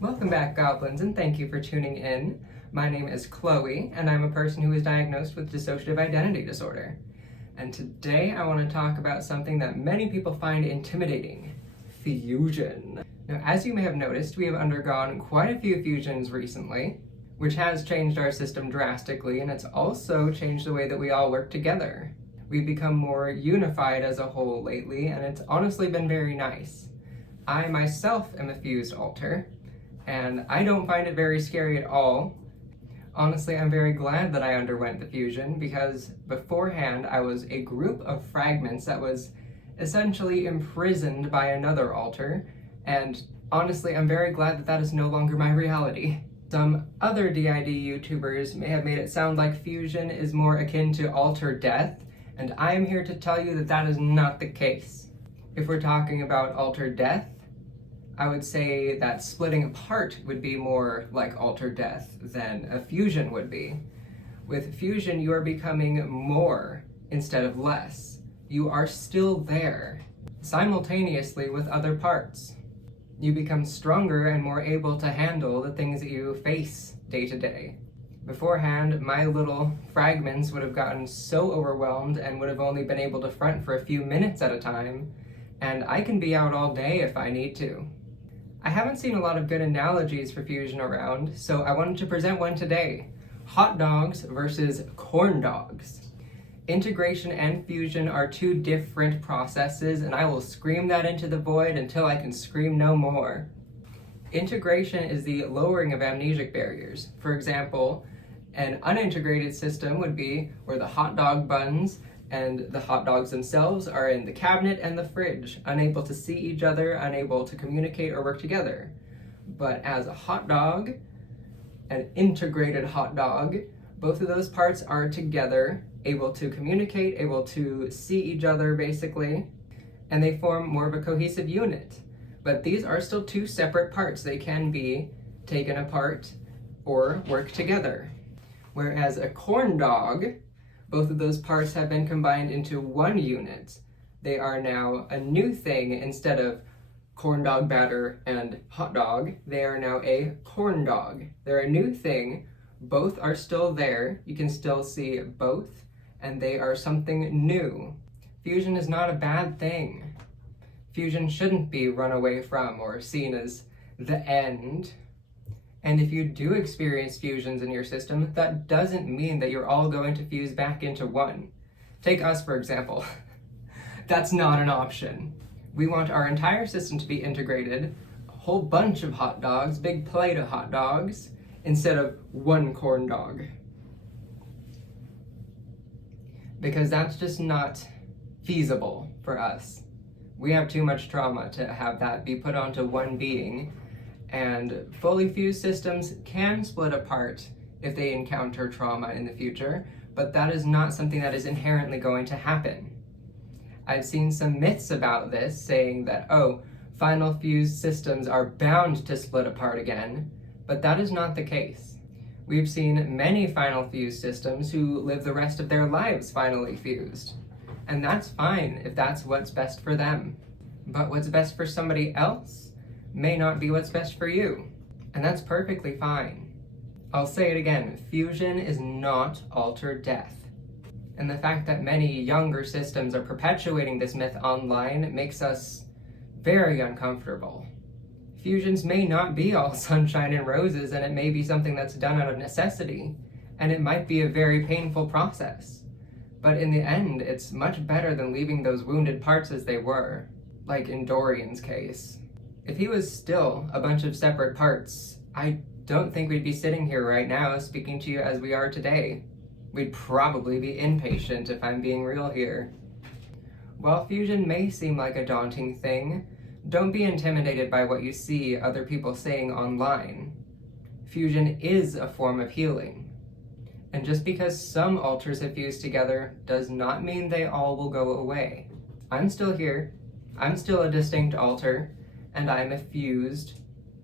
Welcome back, goblins, and thank you for tuning in. My name is Chloe, and I'm a person who is diagnosed with dissociative identity disorder. And today I want to talk about something that many people find intimidating: fusion. Now, as you may have noticed, we have undergone quite a few fusions recently, which has changed our system drastically, and it's also changed the way that we all work together. We've become more unified as a whole lately, and it's honestly been very nice. I myself am a fused alter, and I don't find it very scary at all. Honestly, I'm very glad that I underwent the fusion, because beforehand I was a group of fragments that was essentially imprisoned by another alter, and honestly, I'm very glad that that is no longer my reality. Some other DID YouTubers may have made it sound like fusion is more akin to alter death, and I am here to tell you that that is not the case. If we're talking about alter death, I would say that splitting apart would be more like alter death than a fusion would be. With fusion, you are becoming more instead of less. You are still there, simultaneously with other parts. You become stronger and more able to handle the things that you face day to day. Beforehand, my little fragments would have gotten so overwhelmed and would have only been able to front for a few minutes at a time, and I can be out all day if I need to. I haven't seen a lot of good analogies for fusion around, so I wanted to present one today: hot dogs versus corn dogs. Integration and fusion are two different processes, and I will scream that into the void until I can scream no more. Integration is the lowering of amnesic barriers. For example, an unintegrated system would be where the hot dog buns and the hot dogs themselves are in the cabinet and the fridge, unable to see each other, unable to communicate or work together. But as a hot dog, an integrated hot dog, both of those parts are together, able to communicate, able to see each other basically, and they form more of a cohesive unit. But these are still two separate parts. They can be taken apart or work together. Whereas a corn dog, both of those parts have been combined into one unit. They are now a new thing. Instead of corn dog batter and hot dog, they are now a corn dog. They're a new thing. Both are still there. You can still see both, and they are something new. Fusion is not a bad thing. Fusion shouldn't be run away from or seen as the end. And if you do experience fusions in your system, that doesn't mean that you're all going to fuse back into one. Take us, for example. That's not an option. We want our entire system to be integrated, a whole bunch of hot dogs, big plate of hot dogs, instead of one corn dog. Because that's just not feasible for us. We have too much trauma to have that be put onto one being, and fully fused systems can split apart if they encounter trauma in the future, but that is not something that is inherently going to happen. I've seen some myths about this saying that, oh, final fused systems are bound to split apart again, but that is not the case. We've seen many final fused systems who live the rest of their lives finally fused, and that's fine if that's what's best for them. But what's best for somebody else may not be what's best for you, and that's perfectly fine. I'll say it again, fusion is not alter death. And the fact that many younger systems are perpetuating this myth online makes us very uncomfortable. Fusions may not be all sunshine and roses, and it may be something that's done out of necessity, and it might be a very painful process. But in the end, it's much better than leaving those wounded parts as they were, like in Dorian's case. If he was still a bunch of separate parts, I don't think we'd be sitting here right now speaking to you as we are today. We'd probably be inpatient if I'm being real here. While fusion may seem like a daunting thing, don't be intimidated by what you see other people saying online. Fusion is a form of healing. And just because some alters have fused together does not mean they all will go away. I'm still here. I'm still a distinct alter, and I'm a fused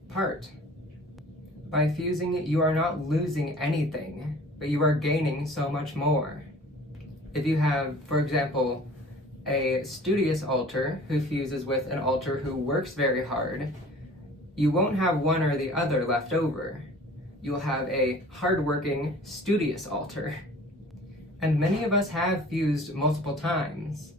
part. By fusing, you are not losing anything, but you are gaining so much more. If you have, for example, a studious alter who fuses with an alter who works very hard, you won't have one or the other left over. You'll have a hardworking, studious alter. And many of us have fused multiple times.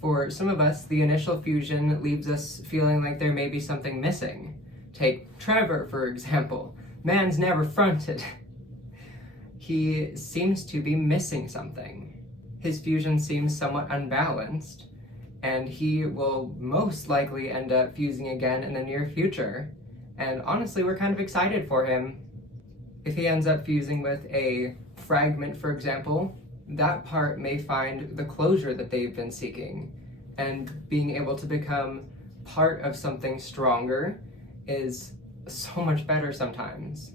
For some of us, the initial fusion leaves us feeling like there may be something missing. Take Trevor, for example. Man's never fronted. He seems to be missing something. His fusion seems somewhat unbalanced, and he will most likely end up fusing again in the near future. And honestly, we're kind of excited for him. If he ends up fusing with a fragment, for example, that part may find the closure that they've been seeking, and being able to become part of something stronger is so much better sometimes.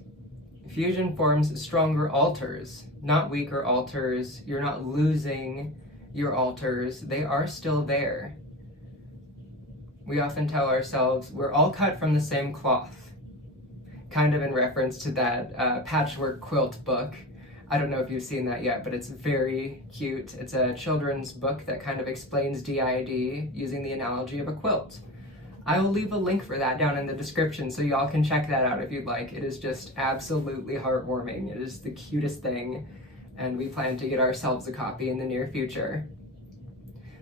Fusion forms stronger alters, not weaker alters. You're not losing your alters. They are still there. We often tell ourselves we're all cut from the same cloth, kind of in reference to that patchwork quilt book. I don't know if you've seen that yet, but it's very cute. It's a children's book that kind of explains DID using the analogy of a quilt. I will leave a link for that down in the description so y'all can check that out if you'd like. It is just absolutely heartwarming. It is the cutest thing, and we plan to get ourselves a copy in the near future.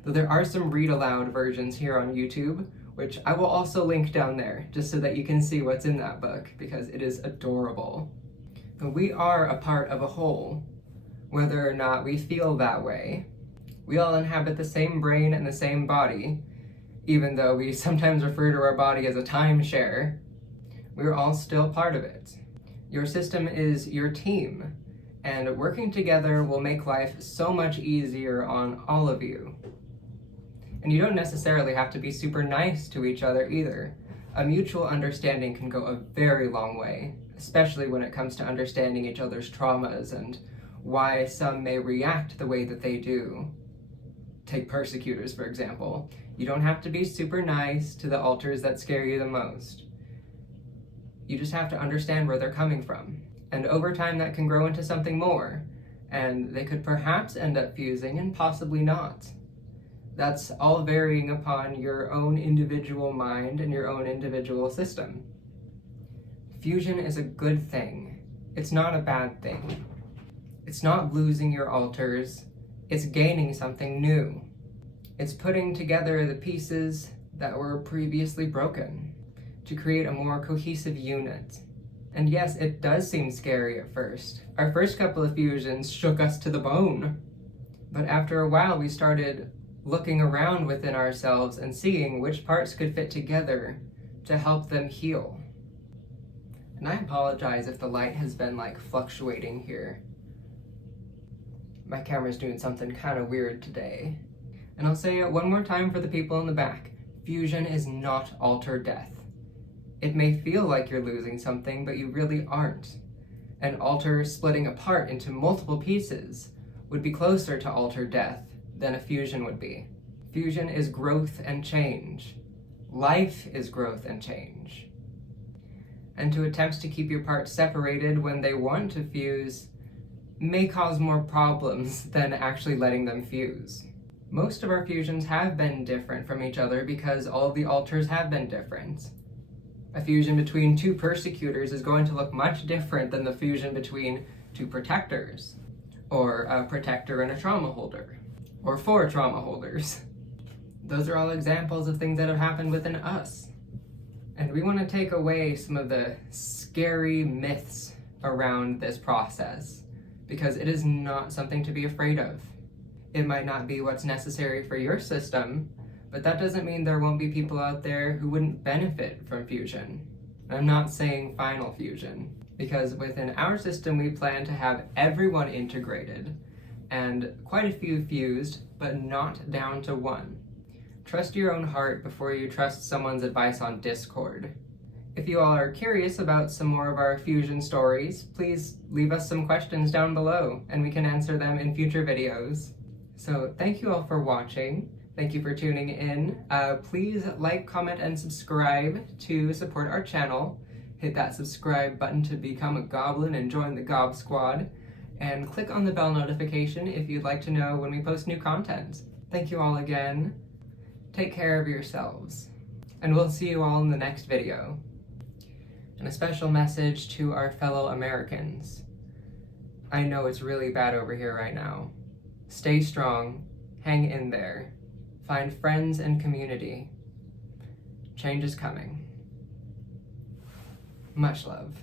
Though there are some read-aloud versions here on YouTube, which I will also link down there, just so that you can see what's in that book, because it is adorable. We are a part of a whole, whether or not we feel that way. We all inhabit the same brain and the same body, even though we sometimes refer to our body as a timeshare. We're all still part of it. Your system is your team, and working together will make life so much easier on all of you. And you don't necessarily have to be super nice to each other either. A mutual understanding can go a very long way, especially when it comes to understanding each other's traumas and why some may react the way that they do. Take persecutors, for example. You don't have to be super nice to the alters that scare you the most. You just have to understand where they're coming from. And over time that can grow into something more, and they could perhaps end up fusing and possibly not. That's all varying upon your own individual mind and your own individual system. Fusion is a good thing. It's not a bad thing. It's not losing your alters, it's gaining something new. It's putting together the pieces that were previously broken to create a more cohesive unit. And yes, it does seem scary at first. Our first couple of fusions shook us to the bone. But after a while, we started looking around within ourselves and seeing which parts could fit together to help them heal. And I apologize if the light has been fluctuating here. My camera's doing something kind of weird today. And I'll say it one more time for the people in the back. Fusion is not alter death. It may feel like you're losing something, but you really aren't. An alter splitting apart into multiple pieces would be closer to alter death than a fusion would be. Fusion is growth and change. Life is growth and change. And to attempt to keep your parts separated when they want to fuse may cause more problems than actually letting them fuse. Most of our fusions have been different from each other because all of the alters have been different. A fusion between two persecutors is going to look much different than the fusion between two protectors, or a protector and a trauma holder, or 4 trauma holders. Those are all examples of things that have happened within us. And we want to take away some of the scary myths around this process, because it is not something to be afraid of. It might not be what's necessary for your system, but that doesn't mean there won't be people out there who wouldn't benefit from fusion. I'm not saying final fusion, because within our system we plan to have everyone integrated, and quite a few fused, but not down to 1. Trust your own heart before you trust someone's advice on Discord. If you all are curious about some more of our fusion stories, please leave us some questions down below, and we can answer them in future videos. So thank you all for watching. Thank you for tuning in. Please like, comment, and subscribe to support our channel. Hit that subscribe button to become a goblin and join the Gob Squad. And click on the bell notification if you'd like to know when we post new content. Thank you all again. Take care of yourselves. And we'll see you all in the next video. and a special message to our fellow Americans. I know it's really bad over here right now. Stay strong, hang in there, find friends and community. Change is coming. Much love.